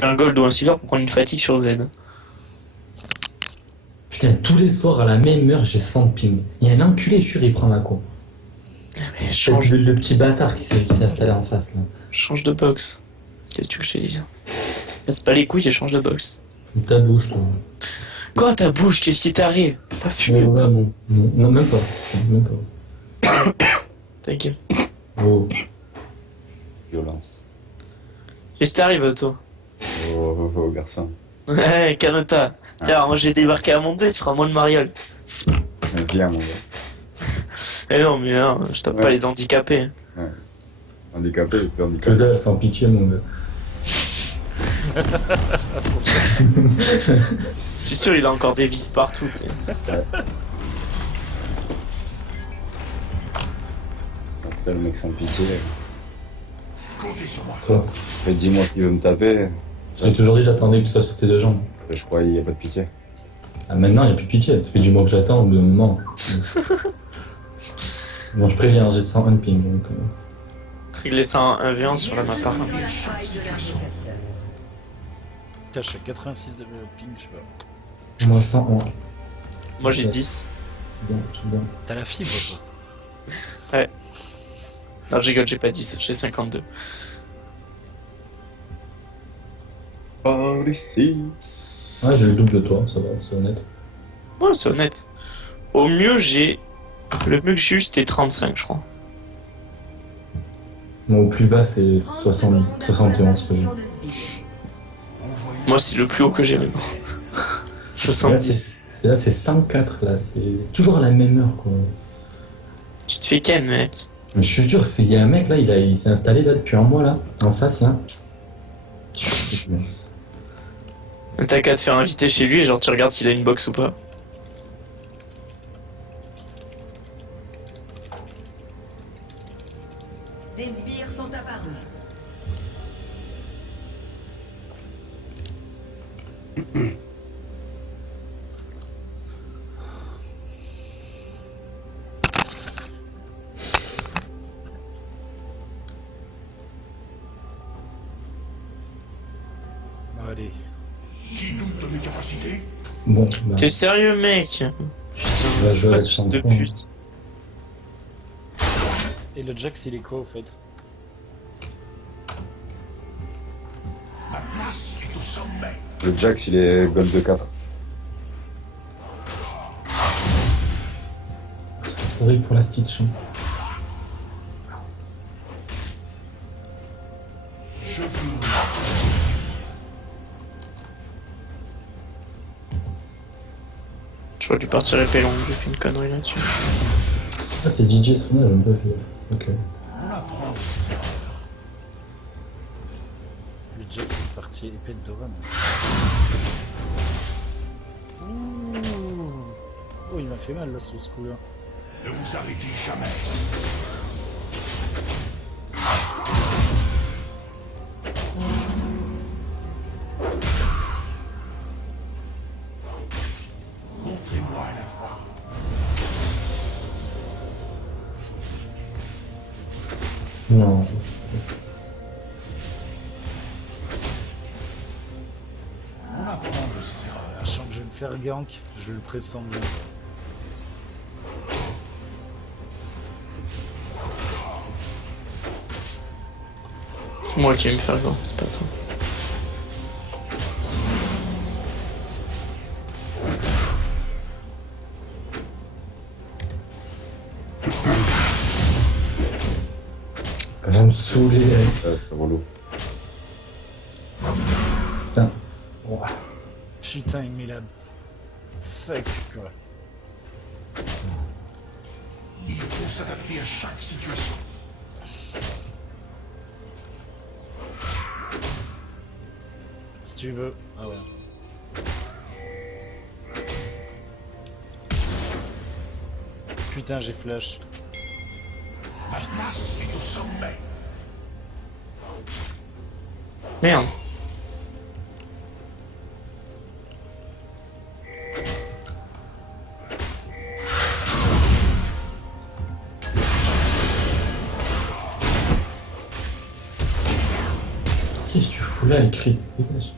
Un gold ou un silver pour prendre une fatigue sur Z. Putain, tous les soirs à la même heure, j'ai 100 ping. Il y a un enculé, je suis sûr, il prend la con. C'est Change, le petit bâtard qui s'est installé en face là. change de box. Qu'est-ce que tu veux que je te dise? Laisse pas les couilles et change de box. Ou ta bouche, toi. Quoi ta bouche? Qu'est-ce qui t'arrive? T'as fumé ou Ouais, quoi? non, non, non, même pas. Même pas. Ta gueule. Oh. Violence. Qu'est-ce qui t'arrive toi? Oh, garçon. Ouais, Kanota. Tiens, moi j'ai débarqué à Monté, tu feras moins de mariole. Viens, mon gars. Eh non, mais hein, je tape pas Ouais. les handicapés. Handicapé, il peut Que handicapé. dalle, sans pitié, mon gars. Je suis sûr, il a encore des vis partout, tu sais. Le mec sans pitié. Quoi? Et dis-moi qui veut me taper. J'ai toujours dit, j'attendais que tu sois sur tes deux jambes. Je croyais qu'il n'y a pas de pitié. Ah, maintenant, il n'y a plus de pitié. Ça fait du mois que j'attends, au bout d'un moment. Bon, je préviens, j'ai 101 ping. Donc, Régler ça en 1v1 sur la map par un. Putain, je suis à 86 de ping, je sais pas. moi, 101. Moi j'ai 10. C'est bien, c'est bien. T'as la fibre, toi. Non, je rigole, j'ai pas 10, j'ai 52. Oh, ici. Ouais, j'ai le double de toi, ça va, c'est honnête. Ouais, c'est honnête. Au mieux, j'ai. Le mieux que j'ai eu, c'était 35, je crois. Mon au plus bas, c'est 60, 71. Quoi. Moi, c'est le plus haut que j'ai maintenant. Là, 70. c'est 104, là. C'est toujours à la même heure, quoi. Tu te fais ken, mec. Mais je suis sûr, il y a un mec, là, il s'est installé, là, depuis un mois, là, en face, là. Je suis sûr que c'est lui. T'as qu'à te faire inviter chez lui et genre tu regardes s'il a une box ou pas. Des sbires sont apparus. Allez. Bon, bah, T'es sérieux, mec? Putain, Bah, c'est bah, pas je ce fils t'en de prends. pute. Et le Jax, il est quoi, au fait? Le Jax, il est gold de 4. c'est horrible pour la Stitch. Hein. J'aurais dû partir épée longue, j'ai fait une connerie là-dessus. Ah, c'est DJ Sona, j'ai même pas vu. Ok. Le Jax, est parti épée de Doran. Ouh. Oh, il m'a fait mal, là, sur ce coup-là. Ne vous arrêtez jamais. Montrez-moi la voie. Non. On apprend de ses erreurs. Je sens que je vais me faire gank, je le pressens bien. C'est moi qui vais me faire voir, c'est pas toi. Elle va me saouler. C'est relou. Putain. Ouah. Putain, il met la... Fuck, quoi. Il faut s'adapter à chaque situation. Si tu veux. Ah ouais. Putain, j'ai flash. La place est au sommet. Merde. Qu'est-ce que tu fous Là, elle crie. Dégage.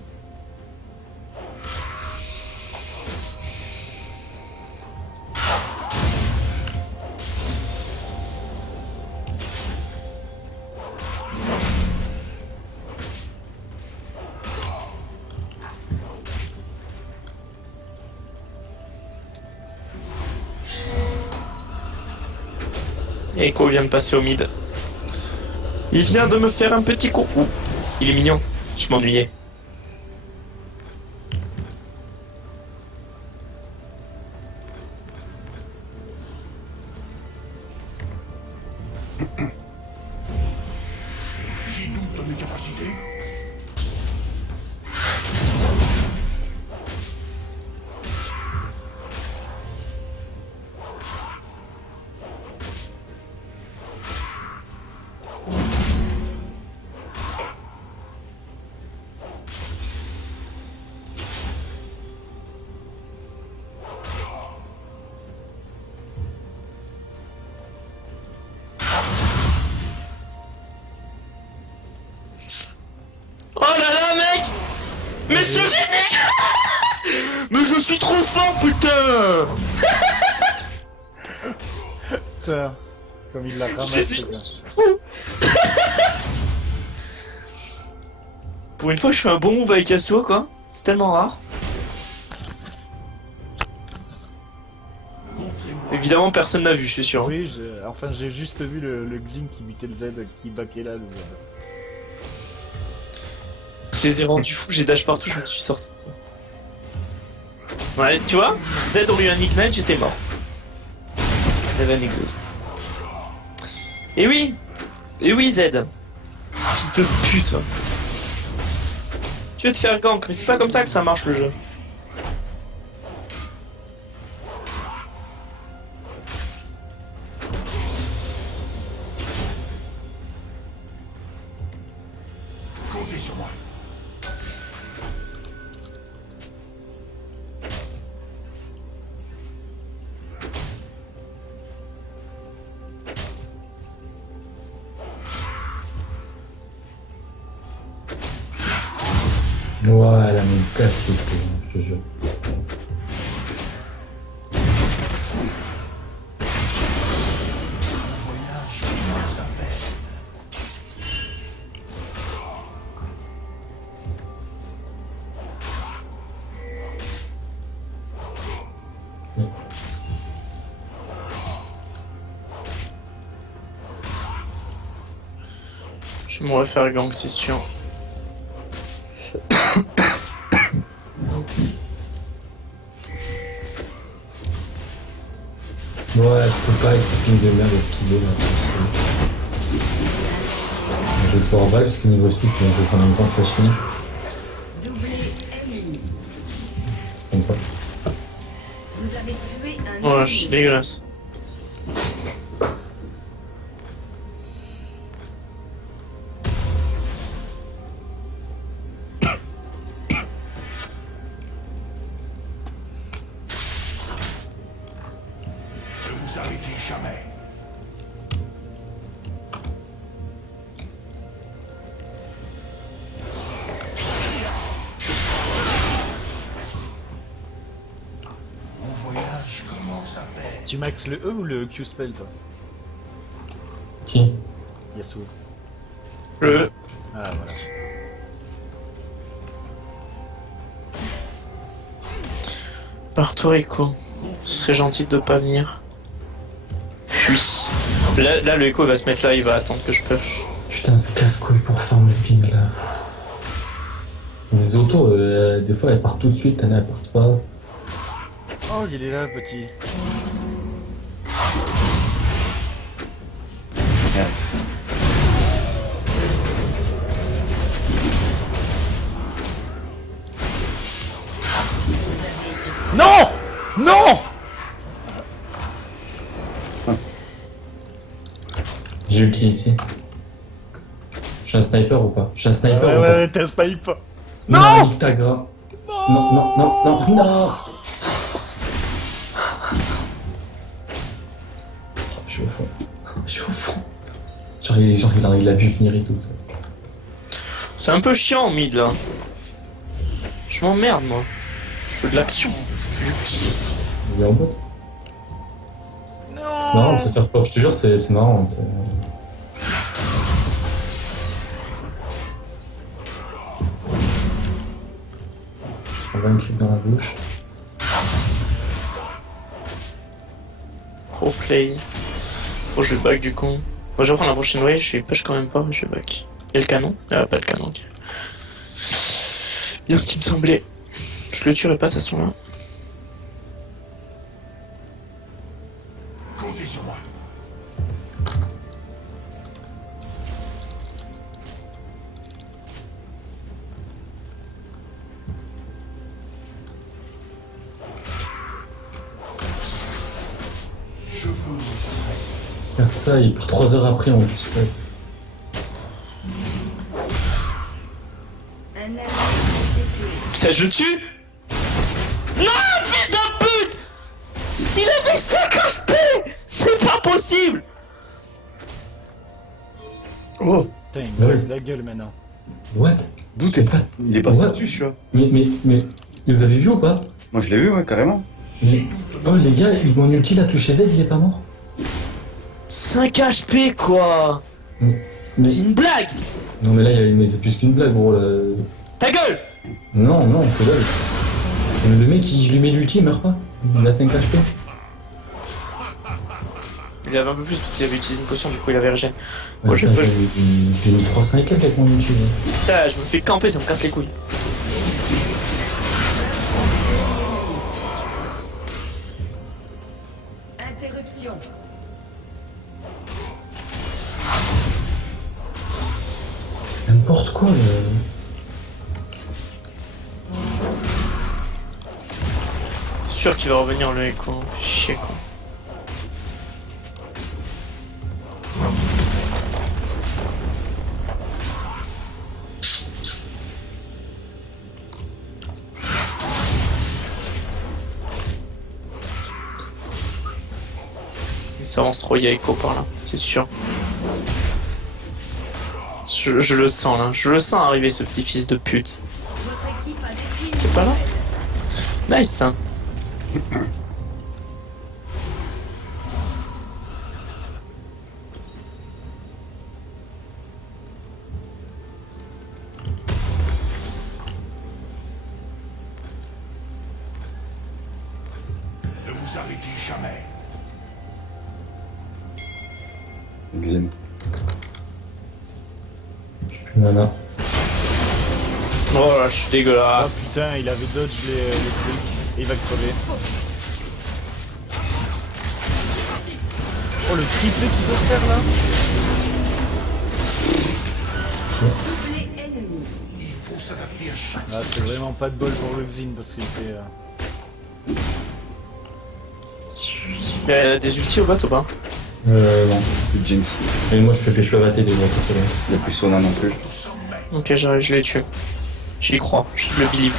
Et Echo vient de passer au mid. Il vient de me faire un petit coup. Ouh, il est mignon. Je m'ennuyais. Qui doute de mes capacités? Oh là là, mec! Mais c'est génial! Mais je suis trop fort, putain! Putain, comme il l'a Je ramassé. suis là. fou! Pour une fois, je fais un bon move avec Yasuo, quoi. C'est tellement rare. Évidemment, personne n'a vu, je suis sûr. Oui, enfin j'ai juste vu le Xing qui mutait le Z, qui baquait là le Z. Je les ai rendus fous, j'ai dash partout, je me suis sorti. Ouais, tu vois, Z aurait eu un Ignite, j'étais mort. J'avais un exhaust. Et oui, Z. Fils de pute. Tu veux te faire gank, mais c'est pas comme ça que ça marche le jeu. Comptez sur moi. Ouais, elle a mis cassé, je te jure. Voyage commence à peine. Je m'aurais faire gank, c'est sûr. Ouais, je peux pas avec ce ping de merde esquiver là, c'est chaud. Je vais te faire en balle parce que niveau 6, il faut prendre un temps flashing. Doublé ennemi. Sympa. Vous avez tué un Ouais, ennemi. je suis dégueulasse. Ne vous arrêtez jamais. Mon voyage commence à peine. Tu max le E ou le Q spell toi? Qui? Yasuo. Le... Ah voilà. Pars-toi, Echo. Ce serait gentil de pas venir. Fuis. Là, le Echo va se mettre là, il va attendre que je push. Putain, c'est casse-couille pour farm le ping là. Des autos, des fois elles partent tout de suite, elles partent pas. Oh il est là petit. Non! Non! J'ai ulti ici. Je suis un sniper ou pas? Je suis un sniper ou pas? Ouais, t'es un sniper. Non, Non! nique ta gras. Non, non, non, non, non. Je suis au fond. Je suis au fond. Genre, il a vu venir et tout ça. C'est un peu chiant en mid là. Je m'emmerde moi. Je veux de l'action. Je veux du tir. Il est en bot. C'est marrant de se faire peur, je te jure, c'est marrant. On va une clip dans la bouche. Pro play. Oh, je vais back du con. Moi, je vais prendre la prochaine wave, je suis push quand même pas, je vais back. Et le canon? Ah, pas le canon. Ok. Bien ce qui me semblait. Je le tuerai pas de toute façon là. Comptez sur moi. Je veux. Regarde ça, il part 3 heures après en plus. Ouais. Un allié a été tué. Putain, je le tue? Non, fils de pute! Il avait 5 HP! C'est pas possible! Oh! Putain, il me Ouais. casse la gueule maintenant. What? D'où C'est pas... Il est passé What? dessus, celui-là. Mais, vous avez vu ou pas? Moi, je l'ai vu, ouais, carrément. Mais... Oh les gars, mon ulti l'a touché Z, il est pas mort? 5 HP quoi! Mais... C'est une blague! Non mais là, c'est plus qu'une blague gros là. Ta gueule! Non, que dalle. Le mec, je lui mets l'ulti, il meurt pas. Il a 5 HP. Il avait un peu plus parce qu'il avait utilisé une potion, du coup il avait régène. Ouais, Moi, je putain, peux- j'ai mis 300 et quelques avec mon ulti. là. Putain, je me fais camper, ça me casse les couilles. Interruption. N'importe quoi. C'est sûr qu'il va revenir le écho, fait chier quoi. Il s'avance trop, il y a écho par là, c'est sûr. Je le sens là, je le sens arriver ce petit fils de pute. Votre équipe a détruit T'es pas là? Nice hein. Ne vous arrêtez jamais. Xin. Plus nana. Oh là, je suis Ah dégueulasse. putain, il avait dodge les trucs. Et il va crever. Oh le triplé qu'il peut faire là. doublé ennemi. Il faut s'adapter à chaque Ah c'est vraiment pas de bol pour le Xin parce qu'il fait... Il y a des ultis au bateau ou pas? Non. Plus de Jinx. Mais moi, je fais pécho à battre les voix tout seul. Il n'y a plus Sona non plus. au sommet. Ok, j'arrive, je l'ai tué. J'y crois, je le believe.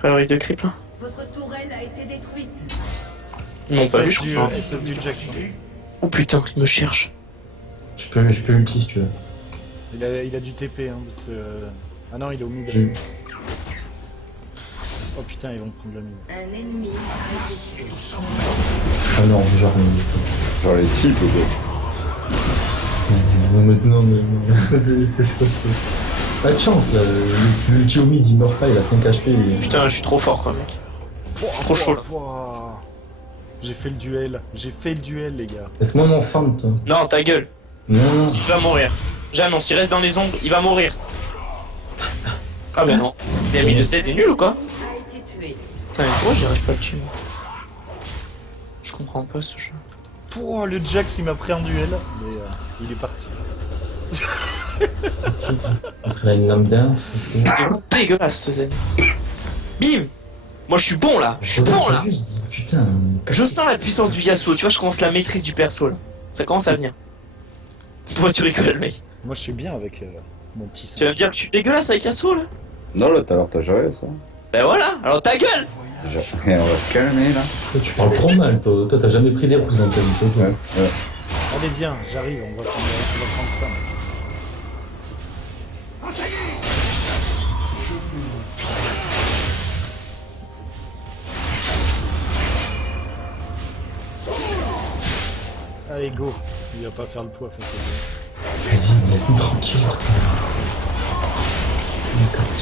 Pas le rive de creep là? Votre tourelle a été détruite. Ils m'ont pas vu, je du, crois. SS du Jack. non. Oh putain, il me cherche. Je peux ulti si tu veux. Il a du TP hein parce que... Ah non il est au mid. J'ai- Oh putain ils vont prendre la mid. Un ennemi a été tué. Ah non, genre. Genre les types, quoi. Non, maintenant, pas de chance là. L'ulti au mid il meurt pas, il a 5 HP. Putain, je suis trop fort quoi, mec. Je suis trop chaud là. Ouah. J'ai fait le duel les gars. Laisse-moi mon fan, toi. Non, ta gueule. Non, Il va mourir. J'annonce, il reste dans les ombres, il va mourir. Ah ben non. Il a mis le Z, est nul ou quoi? A été tué. Putain, mais pourquoi j'y arrive pas à le tuer moi? Je comprends pas ce jeu. Pouah, le Jax il m'a pris en duel, mais il est parti. entre la lambda. C'est dégueulasse ce Z. Bim! Moi je suis bon là, je suis bon là. Putain. Je sens la puissance du Yasuo, tu vois, je commence la maîtrise du perso là. Ça commence à venir. Pourquoi tu rigoles mec? Moi je suis bien avec mon petit Tu vas me dire que je suis dégueulasse avec Yasuo là? Non, là, tout à l'heure, t'as géré ça. Ben voilà, alors ta gueule! Et on va se calmer, là. Toi, tu parles trop mal, toi. Toi, t'as jamais pris des roses dans ta vie, c'est Ouais, tout. ouais. Allez viens, j'arrive, on va prendre ça. Allez, go. Il va pas faire le poids face à Vas-y, laisse-nous tranquille.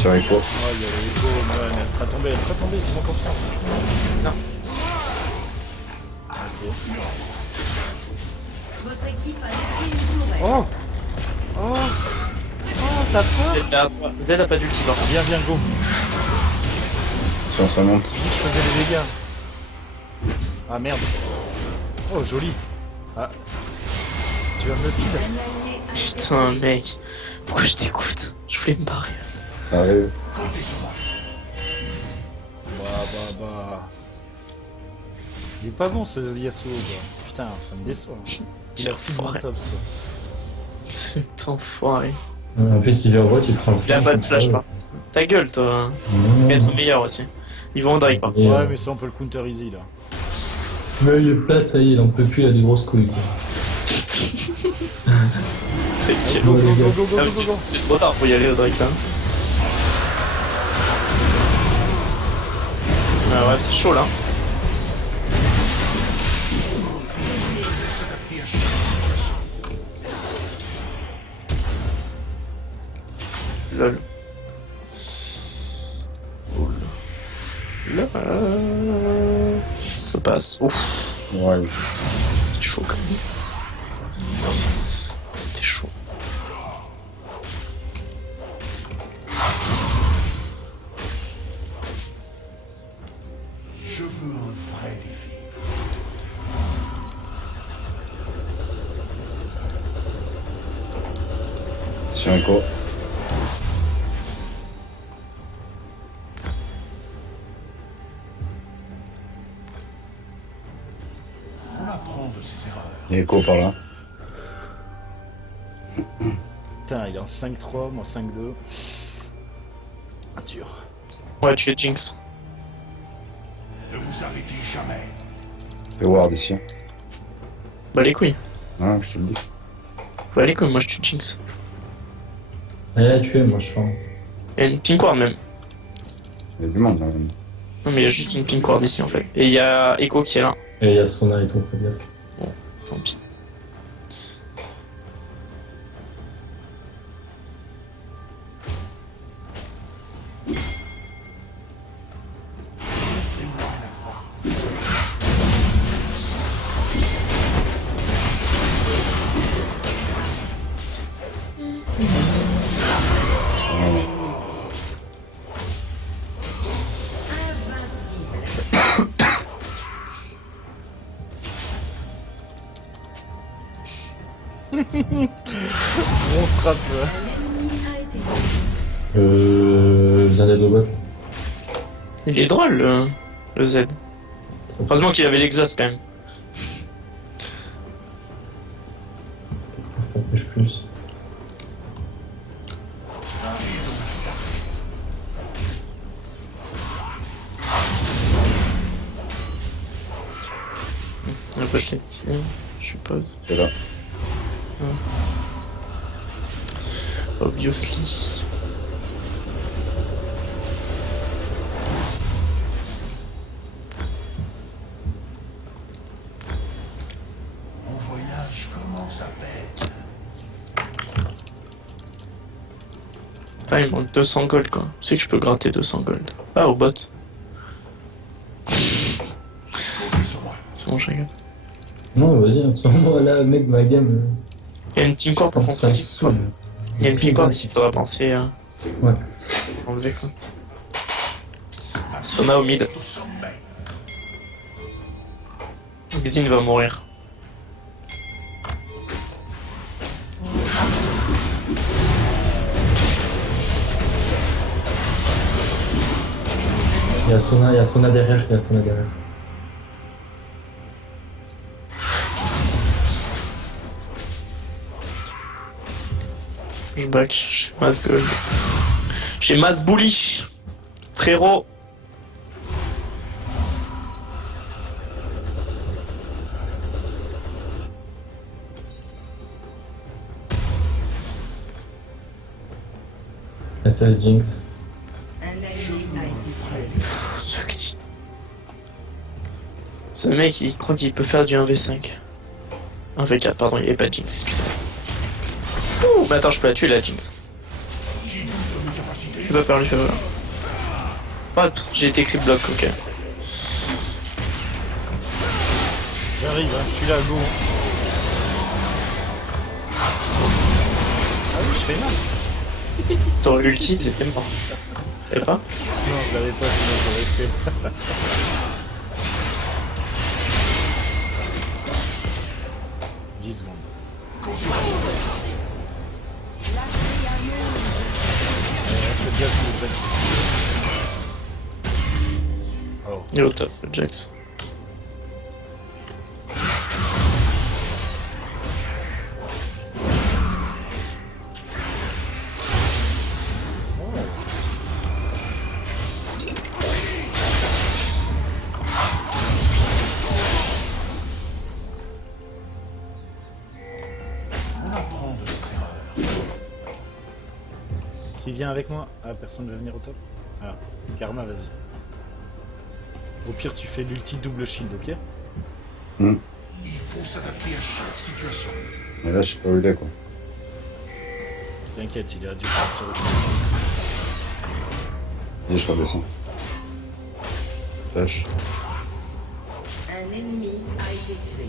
Sur Echo. lui. Ouais, il y a les go, ouais, mais elle sera tombée, fais-moi confiance. Non. Ok. Votre équipe a détruit une tourelle. Oh Oh Oh, t'as peur? Z a pas d'ulti par contre. Viens, go. Si on s'en monte. Je faisais les dégâts. Ah merde. Oh, joli. Ah. Tu vas me le filer. Un allié a été Putain, mec. Pourquoi je t'écoute? Je voulais me barrer. Ça arrive. Bah. Il est pas bon ce Yasuo, quoi. Putain, ça me déçoit. Il a fini Enfoiré. mon top, quoi. C'est enfoiré. En plus, il vient au vote, il prend le Il a flash. pas de comme flash ça. par contre. Ta gueule, toi. Non. Être meilleur aussi. Ils vont en Drake par contre. Et, Ouais, mais ça, on peut le counter easy, là. mais il est plate, ça y est, il en peut plus, il a des grosses couilles. Quoi. C'est quel- Go, Ouais, go, les go, gars. go, go, Ah, mais go, go. c'est trop tard pour y aller au Drake là. Ah ouais, c'est chaud là. Lol. Oh là. Là. Ça passe. Ouf, Ouais. c'est chaud quand même. C'était chaud. Je veux un vrai défi. Sur Echo. On apprend de ses erreurs. Et Echo par là. Putain, il est en 5-3, moi 5-2. Ah, dur. Ouais, tu es Jinx. Ne vous arrêtez jamais. Fais Ward ici. Bah les couilles. Hein, je te le dis. Bah les couilles, moi je tue Jinx. Elle a tué, moi, je pense. Il y a une pink ward même. Il y a du monde là. Même. Non mais il y a juste une pink ward ici en fait. Et il y a Echo qui est là. Et il y a Sona et tout, faut dire. Tant pis. invincible. On se frappe. L'ennemi a été tué. Viens d'être au bot. Il est drôle le Z. Heureusement qu'il avait l'exhaust quand même. On push plus. Un peu de je suppose. C'est là. Obviously. Mon voyage commence à peine. Ah, il manque 200 gold quoi. Je sais que je peux gratter 200 gold. Ah, au bot. Comptez sur moi. C'est bon, je rigole. Non, vas-y, en ce moment là, mec, ma game. Il y a une pink ward par contre ça me ici. saoule. Il y a une pink ward ici, faudra penser à Ouais. enlever quoi. Sona au mid. Au sommet. Xin va mourir. Il y a Sona derrière, il y a Sona derrière. Je back, j'ai mass gold. J'ai mass bullish. Frérot. SS Jinx. Un allié a été tué. Ce mec, il croit qu'il peut faire du 1v5. Un V4, pardon, il n'y avait pas de Jinx, excusez-moi. Ouh, bah attends, je peux la tuer la Jinx. Fais pas peur, lui fais pas peur. Hop, j'ai été crit block, ok. J'arrive, hein, je suis là, go. Ah oui, je fais mal. Ton ulti, c'était mort. Tu savais pas? Non, je l'avais pas, sinon j'aurais fait. 10 secondes. Je fais bien sur le Jax. Oh. Il est au top, le Jax. Qui vient avec moi? Ah, personne veut venir au top? Ah, Karma, vas-y. Au pire, tu fais l'ulti double shield, ok? Il faut s'adapter à chaque situation. Mais là, je sais pas où il est, quoi. T'inquiète, il a dû partir au top. Et je redescends. Flash. Un ennemi a été tué.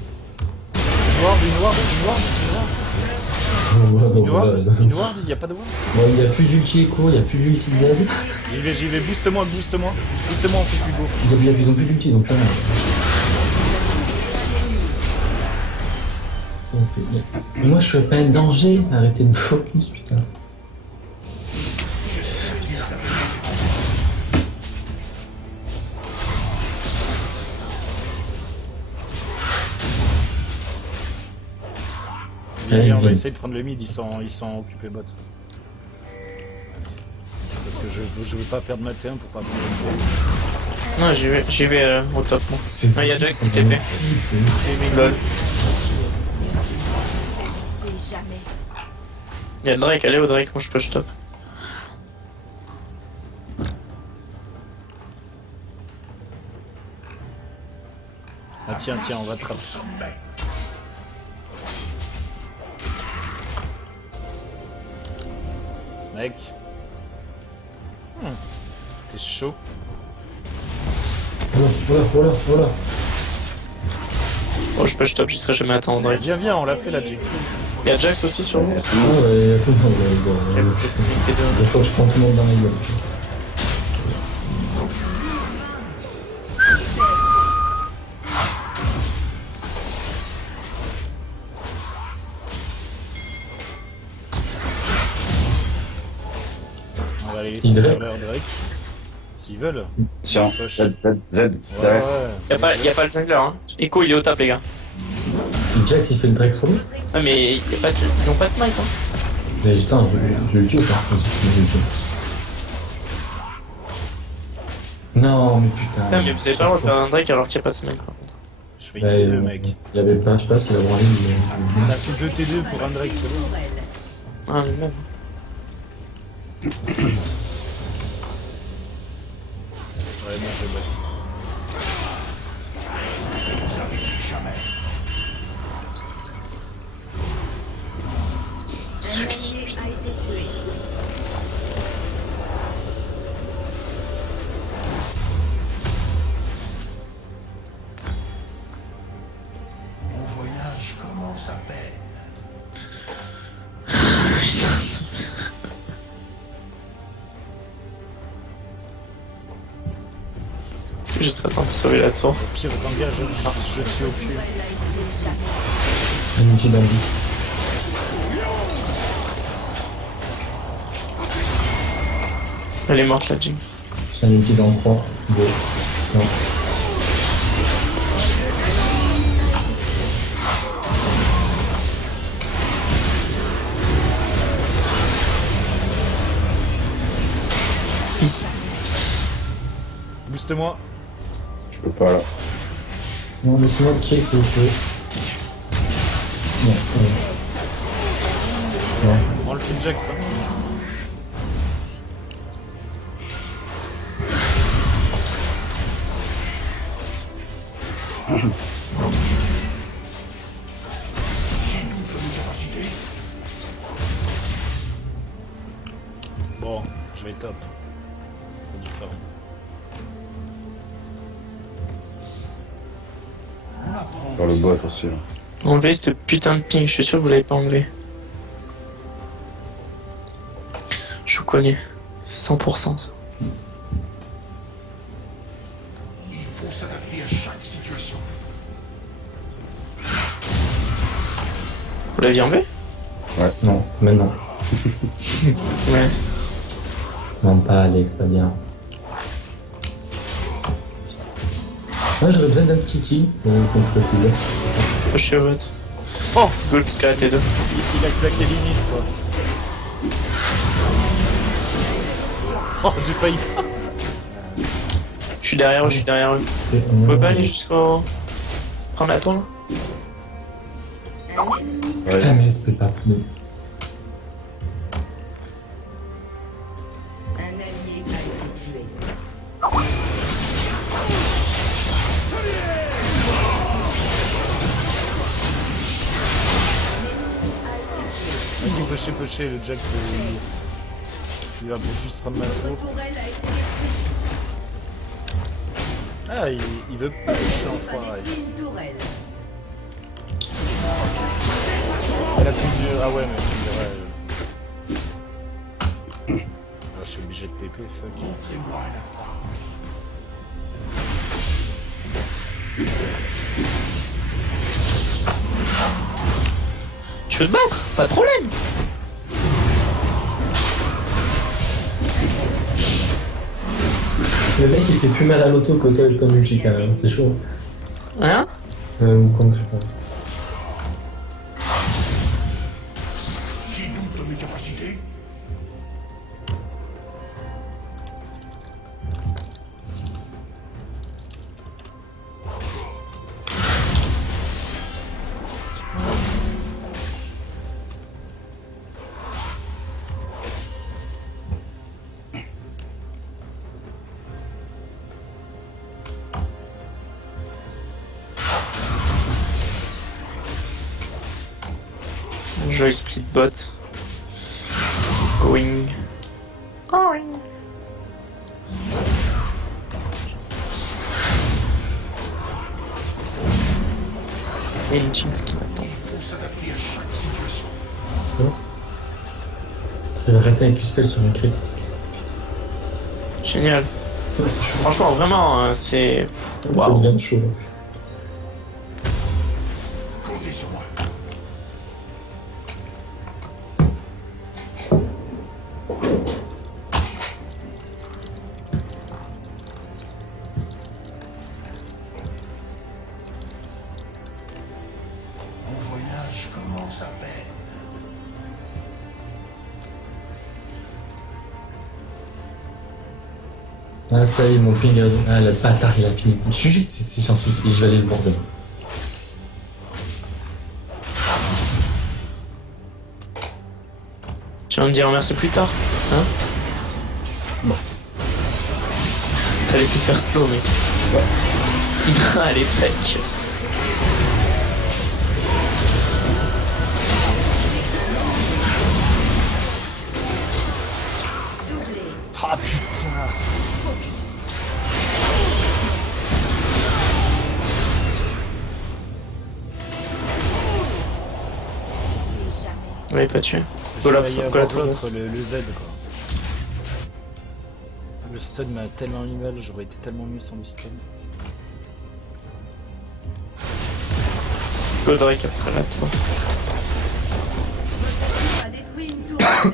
Ward, une ward, une ward, une ward, une ward, il y a pas de ward? Bon, il n'y a plus d'ulti Echo, il n'y a plus d'ulti Z. J'y vais, booste-moi, booste-moi. Booste-moi, on fait plus beau. Ils ont plus d'ulti, donc rien. Mais moi je suis pas un danger, arrêtez de me focus putain. Viens, on va essayer de prendre le mid, ils sont occupés bot. Parce que je veux pas perdre ma T1 pour pas prendre le Non, j'y vais au top, moi. Ah, il y a Jax qui TP. C'est Lol. C'est jamais. Il y a Drake, allez au Drake, moi je push top. Ah tiens, on va te trapper. Mec. T'es chaud. Voilà. Oh, je push top, j'y serai jamais atteint Drake. Viens, on l'a fait la Jinx. Il y a Jax aussi sur vous. Ah ouais, il y a tout le monde dans les gars. Il faut que je prends tout le monde dans les gueules. On va aller laisser Il faire Drake. leur Drake. S'ils veulent. Tiens, Push. Z, Ouais, derrière. ouais. Y a pas le jungler, hein. Echo, il est au top, les gars. Jax il fait le Drake sur lui. Ouais, mais ils ont pas de smite, hein. Mais putain, je le tue par contre si je le tue. Non mais putain. Putain, mais vous avez pas le droit de faire un Drake alors qu'il y a pas de smite, par contre. Je fais une T2, mec. Il y avait pas, je sais pas ce qu'il a branlé. T'as fait 2 T2 pour un Drake, c'est bon. Pour elle. Ah, mais même. Ouais, moi je vais. Succès, L'ennemi putain. a été tué. Mon voyage commence à peine. Putain, est-ce que je serai temps pour sauver la tour? Au pire, t'engages, je suis au cul. Elle a été jamais. Un outil dans le 10. Elle est morte, la Jinx. J'ai un ulti dans le 3. Go. Non. Ici. Booste-moi. Je peux pas, là. Non, laissez-moi le kill s'il vous plaît. Non, non. On le fait Jax, hein. Bon, je vais top. C'est différent. Dans le bot aussi. Là. Enlevez ce putain de ping, je suis sûr que vous l'avez pas enlevé. Je vous connais. 100%. Ça. Il faut s'adapter à chaque situation. Vous l'aviez enlevé? Non, maintenant. Ouais. Non, pas Alex, pas bien. Moi j'aurais besoin d'un petit kill, ça me ferait plaisir. Je suis heureux. Oh, Go jusqu'à la T2. il a claqué limite quoi. Oh, j'ai failli. Je suis derrière eux, je suis derrière eux. Vous pouvez pas aller jusqu'au... Prendre la tour là? Un ennemi Ouais. Putain, mais c'était pas fou. Un allié a été tué. Vas-y, pusher, le Jack il va juste prendre ma tour. Tourelle a été Ah, il veut pas pusher en détruite. foire. Une tourelle. Elle a plus de... Ah ouais, mais tu dirais... Ah, je suis obligé de TP, fuck. Montrez-moi la voie. Tu veux te battre? Pas de problème. Le mec il fait plus mal à l'auto que toi avec ton ulti quand même, c'est chaud. Hein? Quand je pense. Qui doute de mes capacités? Joli split bot. Going. Going. Il y a une Jinx qui m'attend. Il faut s'adapter à chaque situation. Je vais arrêter avec spell sur un crit. Génial. Ouais, c'est chaud. Franchement, vraiment, c'est... Ça Waouh. devient chaud. Comptez sur moi. Mon voyage commence à peine. Ah ça y est, mon ping, ah le bâtard il a fini. Je suis juste si j'en suis, et je vais aller le voir demain. Tu vas me dire merci plus tard, hein? Bon. T'allais te faire slow, mec. Allez, tac. Ah putain. On l'avait pas tué. Il Voilà, va y pourquoi la avoir tour? l'autre, le Z quoi. Le stun m'a tellement eu mal, j'aurais été tellement mieux sans le stun. Godric après la tour. A détruit une tourelle.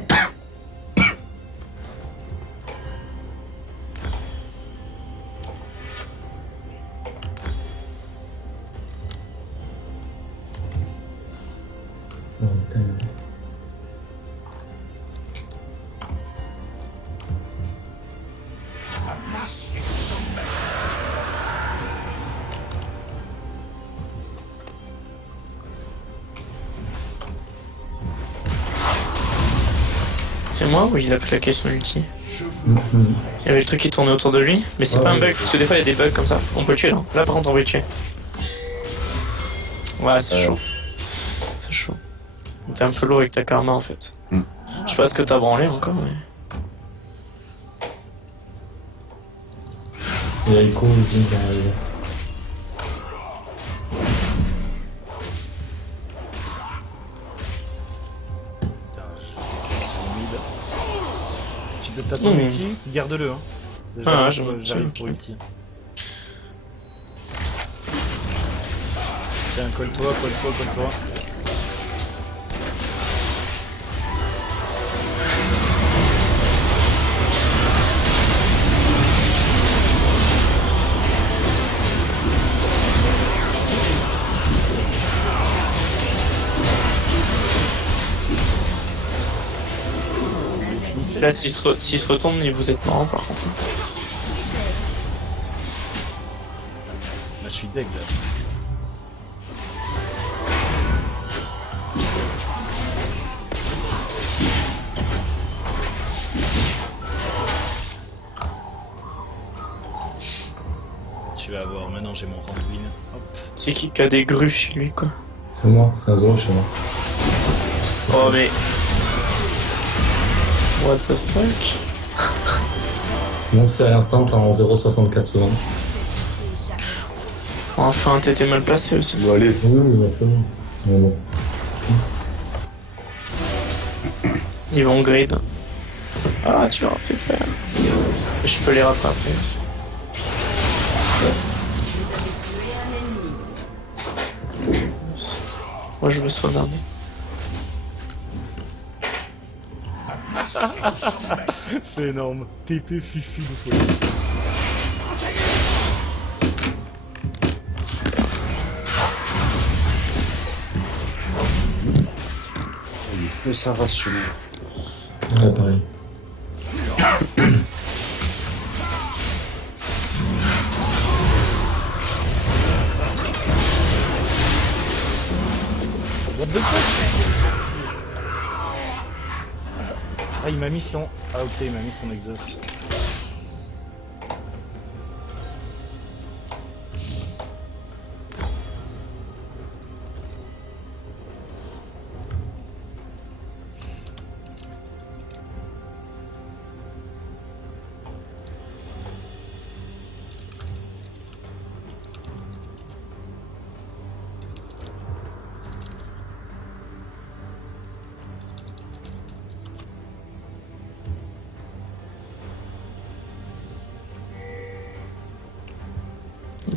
Oh, putain. La place est au sommet. C'est moi ou il a claqué son ulti? Je veux Il y avait le truc qui tournait autour de lui, mais c'est Ouais, pas un ouais. bug, parce que des fois il y a des bugs comme ça. On peut le tuer là. Là par contre on peut le tuer. Ouais, c'est chaud. C'est chaud. T'es un peu lourd avec ta karma en fait. Mm. Je sais pas ce que t'as branlé encore, mais. Il y a Echo et Jin qui arrive. Putain, c'est en mid. Tu peux t'attendre Mmh. ulti, garde-le. Hein. Ah, J'arrive ok. pour ulti. Tiens, colle-toi. Là, s'il se retourne, vous êtes mort par contre. Là, je suis deg là. Tu vas voir, maintenant j'ai mon Randuin. Hop. C'est qui a des grues chez lui, quoi. C'est moi, c'est un Zoro chez moi. Oh, mais. What the fuck? Mon c'est instant en 0,64 secondes. Enfin, t'étais mal placé aussi. Bon, allez. Oui, un peu. Mais bon. Ils vont grid. Ah, tu leur as fait peur. Je peux les rattraper. Moi, je veux sauvegarder. C'est énorme. TP Fifi de folie. Que ça reste chez moi. Ouais, pareil. What the fuck? Ah, il m'a mis son... Ah ok, il m'a mis son exhaust.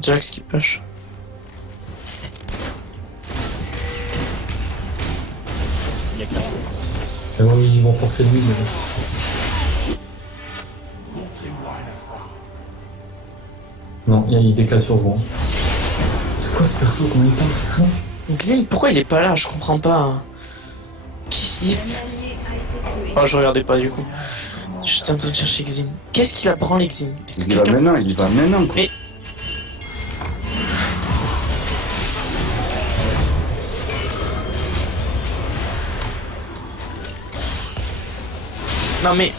Jax qui push. Il y a qu'un. C'est bon, ils vont forcer lui. Mais... Non, il décale sur vous. C'est quoi ce perso? Comment il parle? Xin, pourquoi il est pas là? Je comprends pas. Qu'est-ce Un allié a été tué. Oh, je regardais pas du coup. Je suis en train de chercher Xin. Qu'est-ce qu'il a branlé Xin? Est-ce que Il va quelqu'un- maintenant, il va maintenant. Mais. Non mais.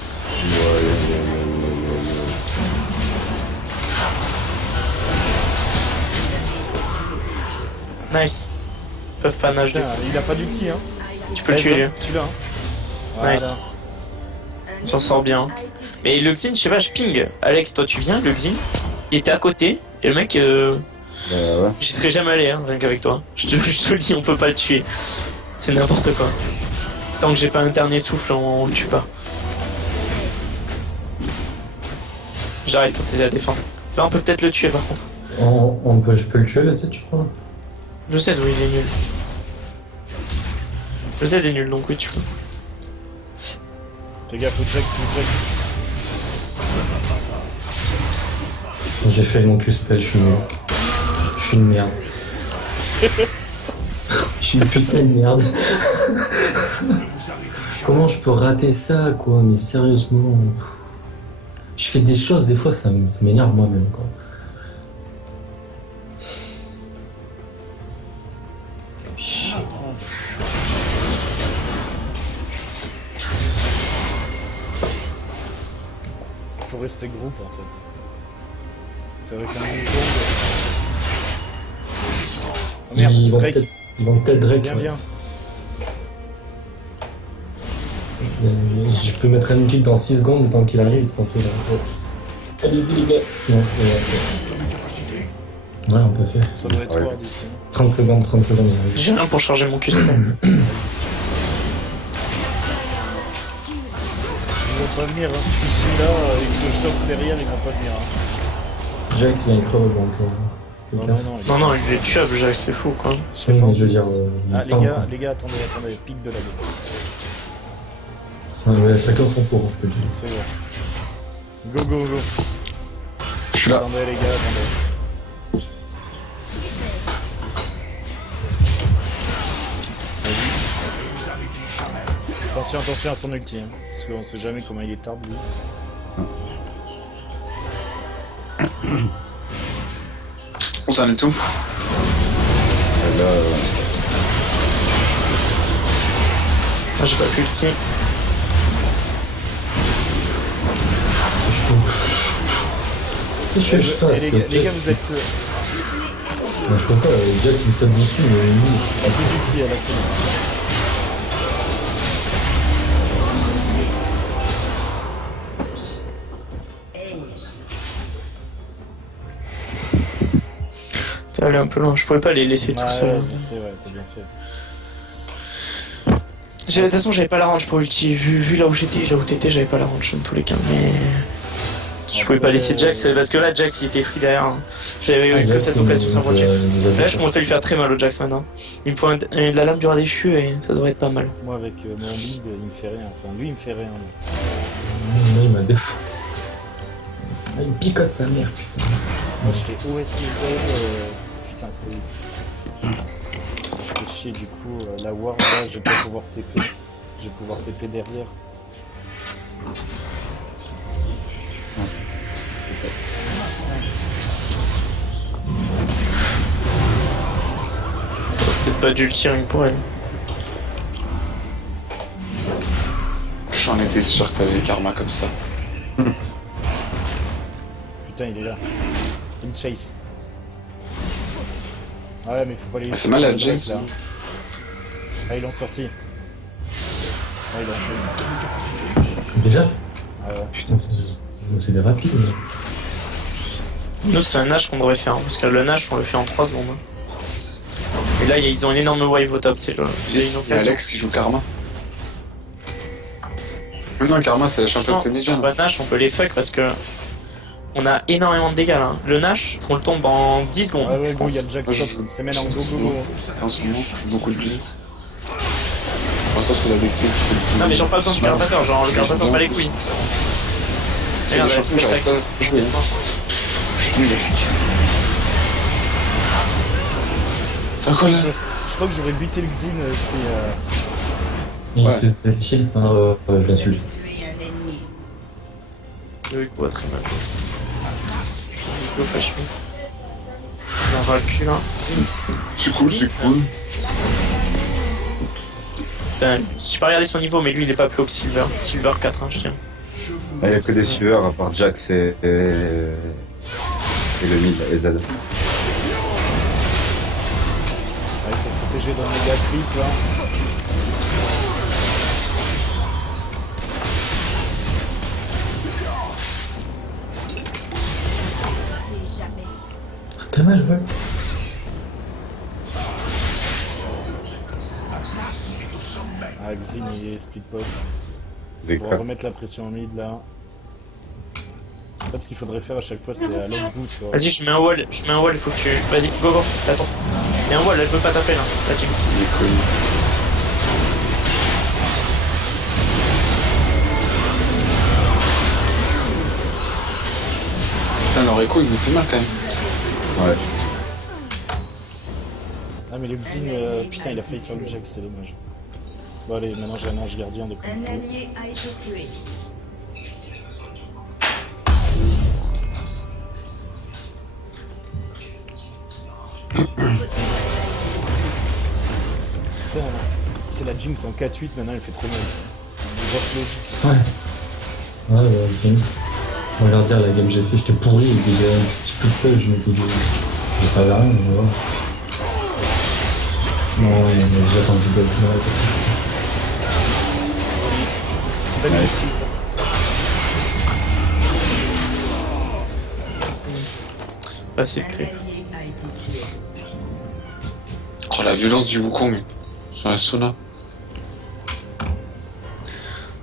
Nice. Ils peuvent pas nager. Putain, il a pas d'ulti hein. Tu peux le tuer lui. Tu l'as hein. Nice. On s'en sort bien. Mais le Xin, je sais pas, je ping. Alex, toi tu viens, le Xin. Il était à côté. Et le mec, Ouais. j'y serais jamais allé, hein, rien qu'avec toi. Je te le dis, on peut pas le tuer. C'est n'importe quoi. Tant que j'ai pas un dernier souffle, on le tue pas. J'arrive pour t'aider à défendre. Là, on peut peut-être le tuer par contre. Je peux le tuer le 7, tu crois? Le Z, oui, il est nul. Le Z est nul, donc oui, tu peux. Fais gaffe au Jax, J'ai fait mon Q-spell, je suis nul. Je suis une merde. Je suis une putain de merde. Comment je peux rater ça, quoi? Mais sérieusement. Je fais des choses, des fois, ça m'énerve moi-même, quoi. Faut rester groupe en fait. C'est vrai qu'un mini Oh merde, Ils vont Drake. peut-être Drake. Bien, ouais. bien. Je peux mettre un ulti dans 6 secondes, le temps qu'il arrive, il s'en fait. Allez-y les gars. Non, c'est bon. Ouais, on peut faire. Ça doit être Ouais. fort d'ici. 30 secondes, j'arrive. J'ai rien pour charger mon custom. Ils vont pas venir, hein. Si je suis là et que je stoppe derrière, ils vont pas venir. Hein. Jax, il a une crevette donc. Non, fais non, gaffe. non. Non, non, il est tuable, Jack, c'est fou, quoi. Je sais Oui, pas. mais je veux dire. il Ah, tente, quoi. les gars, attendez, pique de la gueule. Ouais, chacun son tour, je peux te dire. C'est bon. Go, go, go. Je suis là. Attendez, les gars, attendez. Attention, attention à son ulti, hein. Parce qu'on sait jamais comment il est tard, lui. On s'en est tout. Là, Ah, j'ai pas pu le tir. Qu'est-ce que je fasse Et les gars, vous êtes Non, je peux pas, Jax il me saute dessus, mais lui. à deux ultis à la fin. T'es allé un peu loin, je pouvais pas les laisser tout seuls. Je sais, ouais, t'as bien fait. De toute façon, j'avais pas la range pour ulti. Vu là où j'étais, là où t'étais, j'avais pas la range dans tous les cas. Mais. Je pouvais pas laisser Jax parce que là, Jax il était free derrière. Hein. J'avais eu que cette occasion sans voiture. Là, je commençais à lui faire très mal au Jax maintenant. Il me faut la lame du rat déchu et ça devrait être pas mal. Moi, avec mon lead, il me fait rien. Enfin, lui, il me fait rien. Moi, il m'a défaut. Ah, il picote sa mère, putain. Moi, j'étais OS putain, c'était. Je fais chier, du coup, la ward, là, je vais pas pouvoir TP. Je vais pouvoir TP derrière. Peut-être pas d'ulti rien que pour elle. J'en étais sûr que t'avais karma comme ça. Putain, il est là. Il me chase. Ah ouais, mais faut pas les. Elle fait mal à les Jax, là. hein. Ah, ils l'ont sorti. Ah, ils l'ont fait. Déjà Ah ouais. Putain, c'est des rapides. Nous, c'est un Nash qu'on devrait faire. Hein, parce que le Nash, on le fait en 3 secondes. Hein. Et là, ils ont une énorme wave au top. C'est une Il y a occasion. Alex qui joue karma. Non, karma, c'est la championne Franchement, si on tunisienne. va Nash, on peut les fuck parce que. On a énormément de dégâts là. Le Nash, on le tombe en 10 secondes. Ah ouais, je go, il y a pense. Jack Moi, je Stop. joue. C'est maintenant, go, go, go. En ce moment, je joue beaucoup de blitz. Pour ça, c'est la DXC qui fait le plus. Non, mais genre pas besoin de carburateur. Genre, le carburateur, pas les couilles. C'est Regarde, les elle champions, fait ça j'arrive pas à jouer. descend. Oui, il est Ah, quoi là Je crois que j'aurais buté le Xin si. Il Ouais. fait des styles, je l'insulte. Tuer un ennemi. Oui, il voit très mal. Nico, fâche lui. Il en va le cul là. C'est cool, c'est cool. Putain, j'ai pas regardé son niveau, mais lui il est pas plus haut que Silver. Silver 4, hein, je tiens. il n'y a que des suiveurs à part Jax et le mid, et Z. Il faut protéger dans le méga clip là. T'as mal, ouais. Ah, Xin il est speed pop. Des On va crap. remettre la pression en mid là. En fait, ce qu'il faudrait faire à chaque fois, c'est à l'autre bout, tu vois. Vas-y, je mets un wall, il faut que tu. Vas-y, go go, attends. Il y a un wall, elle peut pas taper là, la Jinx. Il est cool. Putain, l'Oreco, il me fait mal quand même. Ouais. Ah, mais le Xin, putain, il a failli faire le Jack, c'est dommage. Bon, allez, maintenant j'ai un ange gardien depuis Un le coup. allié a été tué. Putain, c'est la Jinx en 4-8, maintenant elle fait trop mal. Une grosse logique. Ouais. Ouais, ok. On va leur dire la game que j'ai fait, j'étais pourri et puis j'ai un petit pistolet, je me dis je savais rien, mais voilà. Non, ouais, mais j'ai attendu de ouais, Belle réussite. Pas assez de Un creep. allié a été tué. Oh la violence du Wukong sur la Sona.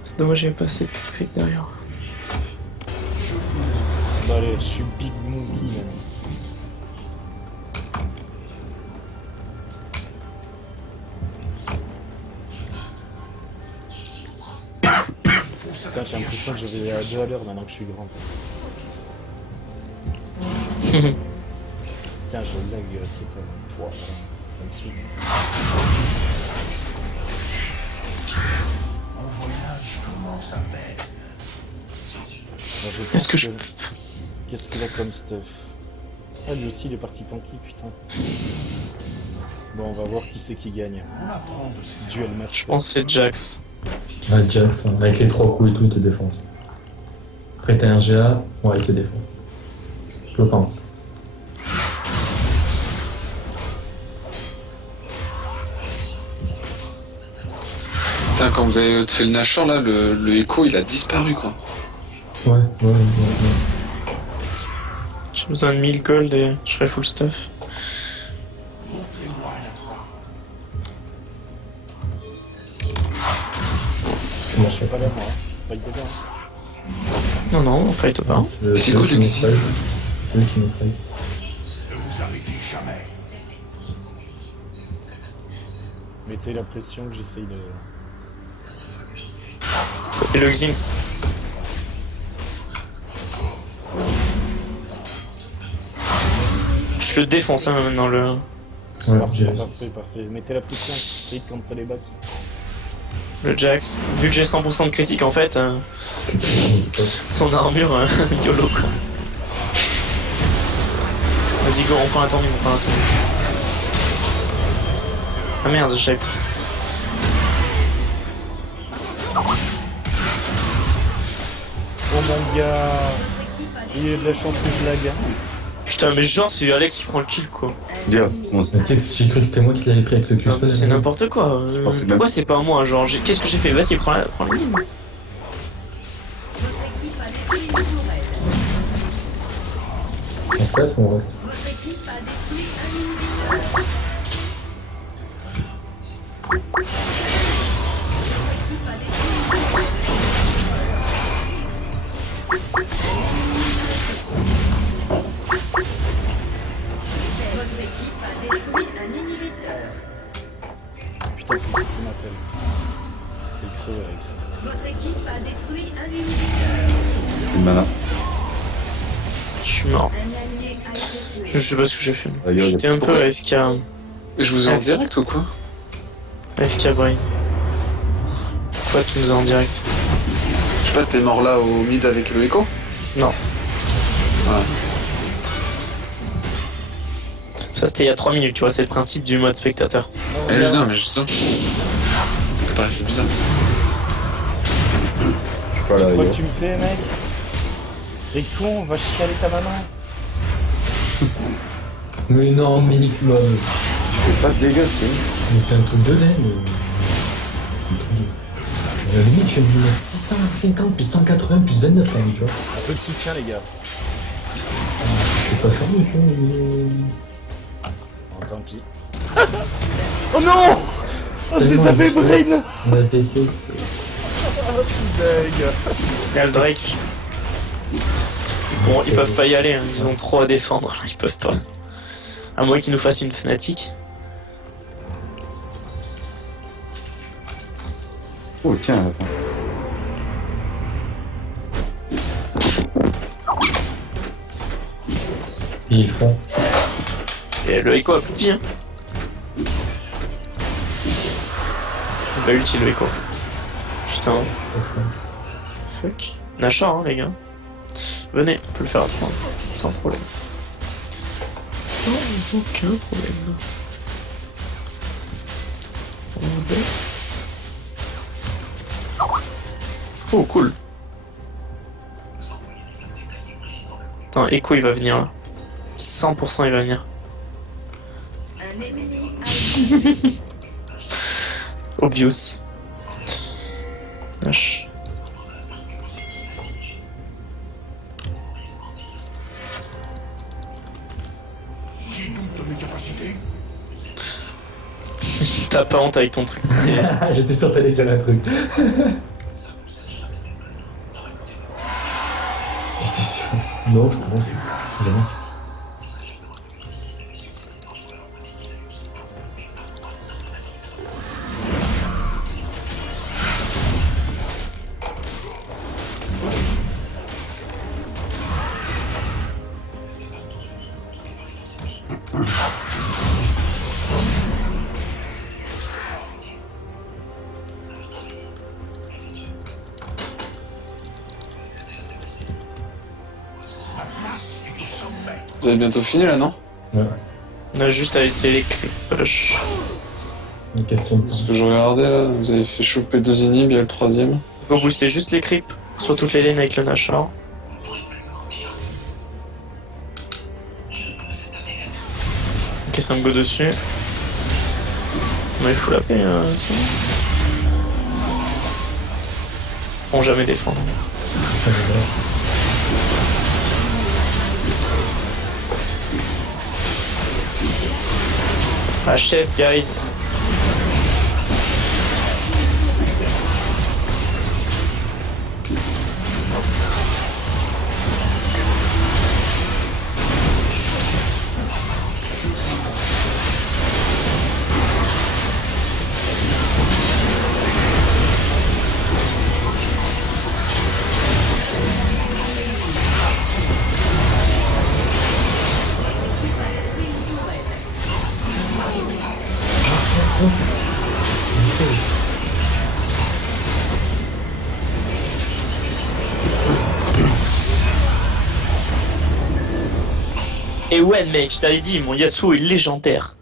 C'est dommage, j'ai pas assez de creep derrière. Bah allez, je suis Big Movie maintenant. Putain, j'ai l'impression que je vais à 2 à l'heure maintenant que je suis grand. Tiens, je lag total. Pouah, ça me suit. Mon voyage commence à peine. Moi, je pense Est-ce que je... Qu'est-ce qu'il a comme stuff? Ah, lui aussi, il est parti tanky, putain. Bon, on va voir qui c'est qui gagne. On apprend de ses Duel match. Je pense que c'est Jax. Ouais, Jax, hein, avec les 3 coups et tout, il te défonce. Après, t'as un GA, ouais, il te défonce. Je pense. Putain, quand vous avez fait le Nashor là, le écho il a disparu quoi. Ouais. J'ai besoin de 1000 gold et je serai full stuff. Je suis pas là, moi. Pas de dégâts. Non, non, on fight pas. C'est cool, Lexi. C'est eux qui nous fight. ne vous arrêtez jamais. Mettez la pression que j'essaye de... Et le Xin. Je le défonce hein, maintenant le... Ouais, Parfait, j'ai parfait. Mettez la pression. Essayez de cancel les bacs. Le Jax. Vu que j'ai 100% de critique en fait, son armure YOLO quoi. Vas-y go, on prend un tournis, on prend un tournis. Ah merde, j'ai... Oh mon gars, il y a de la chance que je lag. Putain mais genre c'est Alex qui prend le kill quoi. Dire, bon, Mais tu sais que j'ai cru que c'était moi qui l'avais pris avec le Non, cul. mais c'est n'importe quoi. pensais Pourquoi même- c'est pas moi genre qu'est-ce que j'ai fait? Vas-y prends la ligne. Votre équipe a détruit une tourelle. On se casse ou on reste? Votre équipe a détruit un inhibiteur. Votre équipe a détruit un inhibiteur. Putain, c'est lui qui m'appelle. Il creux avec ça. Votre équipe a détruit un inhibiteur. une mana. Je suis mort. Un allié a été tué. Je sais pas ce que j'ai fait. Aïe, aïe. J'étais un peu AFK. Je vous ai en direct ou quoi? AFK Brain. Pourquoi tu nous as en direct? Je sais pas, t'es mort là au mid avec le écho? Non. Voilà. Ça c'était il y a 3 minutes, tu vois, c'est le principe du mode spectateur. Eh, non mais justement. C'est pas c'est bizarre. Je suis pas là, Quoi yo. que tu me fais, mec? T'es con, va chialer ta maman. Mais non, mais nique-moi. Je fais pas de dégâts, c'est. Mais c'est un truc de laine. À la limite, je viens de lui mettre 650 plus 180 plus 29 quand même, tu vois. Un peu de soutien, les gars. Je peux pas faire mieux, tu vois. Oh, tant pis. Oh non! Oh, je les avais brain! On a TC, c'est... Oh, je suis deg. Il y a le Drake. Bon, ils peuvent pas y aller, hein. Ils ont trop à défendre, ils peuvent pas. À moins qu'ils nous fassent une Fnatic. Oh, tiens, attends. Et ils font. Et le Echo a plus de vie, hein. Il va ulti le Echo. Putain, Ils font. fuck. Nashor, hein, les gars. Venez, on peut le faire à 3. Sans problème. Sans aucun problème. Oh, cool. Attends, Echo il va venir là. 100% il va venir. Un ennemi a été Obvious. Wesh. T'as pas honte avec ton truc. Yes. J'étais sûr que t'allais dire un truc. J'étais sûr. Non, je comprends. Jamais. Vous avez bientôt fini là, non? Ouais. On a juste à essayer les cloches. Une question de Parce temps. que je regardais là, vous avez fait choper 2 inhibs, il y a le 3ème. Faut booster juste les creeps sur toutes les lanes avec le Nashor. Ok, ça me go dessus. Mais il faut la paix, sinon. Ils vont jamais défendre. Achète, guys. Et ouais mec, je t'avais dit, mon Yasuo est légendaire.